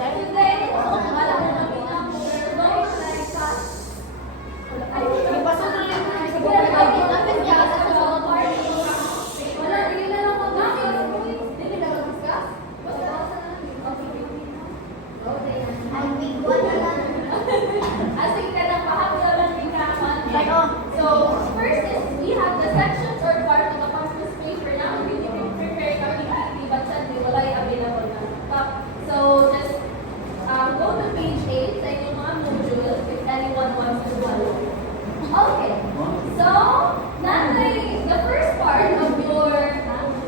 Okay. So first is we have the sections or part of the campus paper na hindi prepare ka PPT but sadly wala yung available na. So just go to page 8 sa inyong mga modules if anyone wants to follow. Okay, so the first part of your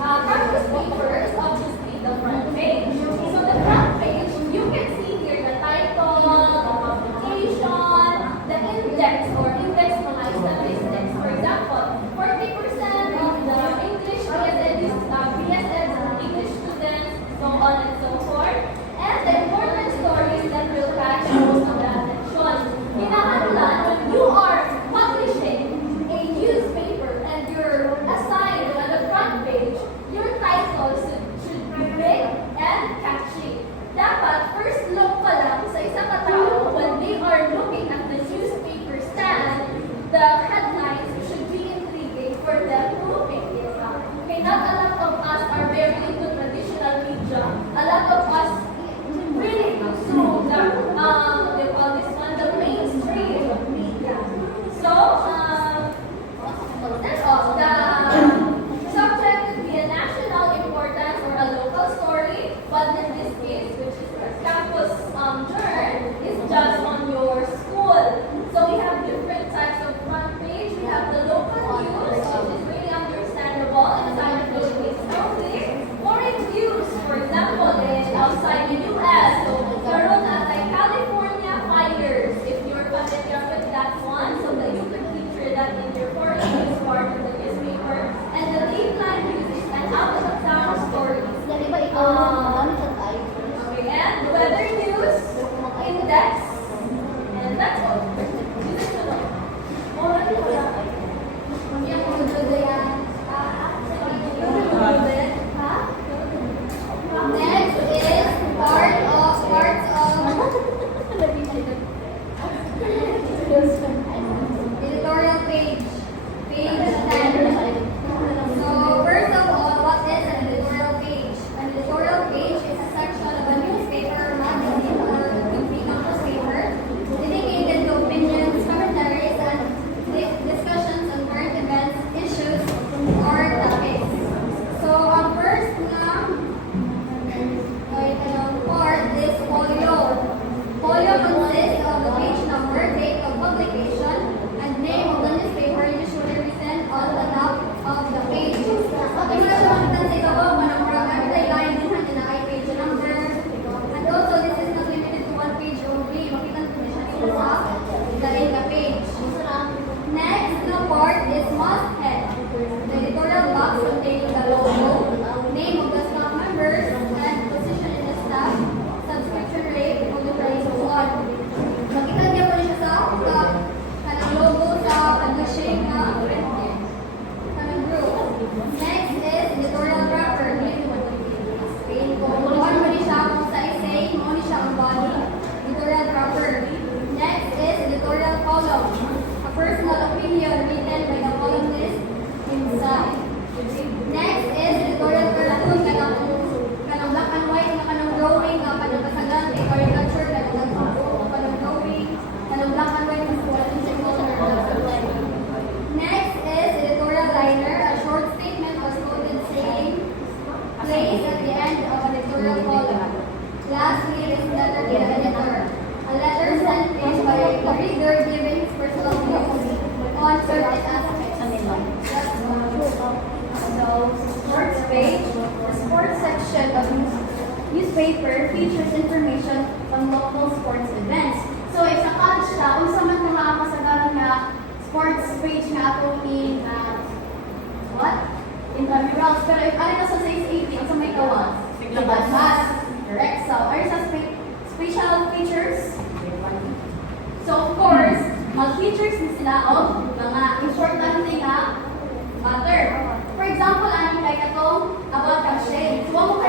campus paper is obviously the front page. So the front page, you can see here the title, the publication, the index or index mga statistics. For example, 40% of the English BSEDs are English students, so on and so forth. And the important stories that will catch most of the attention. Kinahanglan, when you are publishing a newspaper and you're assigned on the front page, your title should be big and catchy. Dapat first look pa lang sa isang katao when they are looking at the newspaper stand, the headlines should be intriguing for them to pick it up. Okay, not a lot of us are very into traditional media. A lot of us really consume they call this one the mainstream media. So, that's all. The subject could be a national importance or a local story, but in this case, which is the campus journal, is just on your school. So we have different types of front page. We have the local news, which is really understandable and aside of Philippines only. Foreign news, for example, is outside the U.S. So there are like California fires, if you're familiar with that one, so that you could feature that in your foreign news part of the newspaper. And the Dateline news is an out-of-town stories. Okay, and weather news, index, and that's all. This is the one. Next is parts of editorial page 10. So first of all, what is an editorial page? An editorial page is a section of a newspaper, magazine, or complete campus paper dedicated to opinions, commentaries, and discussions on current events, issues, or topics. So first part is folio. Folio consists of the page number, date of publication, and name of the newspaper, usually written on the top of the page. Okay, muna siya makita sa ikaw, parang every line din natin na ay page number. And also, this is not limited to one page only. Makita natin siya dito sa the page. Next, the part is masthead. The editorial box containing the logo, name of the staff members, and position in the staff, subscription rate, monetary so on. Makita niya po siya sa kanang logo sa publishing kanang group. Next is editorial wrapper. Kung ano ni siya kung sa essay, mo ni siya ang body. Editorial wrapper. Next is editorial column. A personal opinion written by the columnist himself. Next is editorial cartoon. Kanang black and white na kanang drawing na panabasagan kay caricature kanang drawing kanang black and white na wala din sa Next is editorial liner, a short statement or quoted saying placed at the end of an editorial column. Lastly is letter to the editor. A letter sent in by the reader giving his personal views on certain aspects. So, sports page, the sports section of newspaper features information on local sports events. So, if sa college ka, kung sa man nakakasagaran nga sports page nga atong intramurals. Pero if ano ka sa 680, sa may kawas? Labas. Correct. So, are sa special features? So, of course, mag-features na sila of mga importante nga matter. For example, ano kay katong about kang shade. So,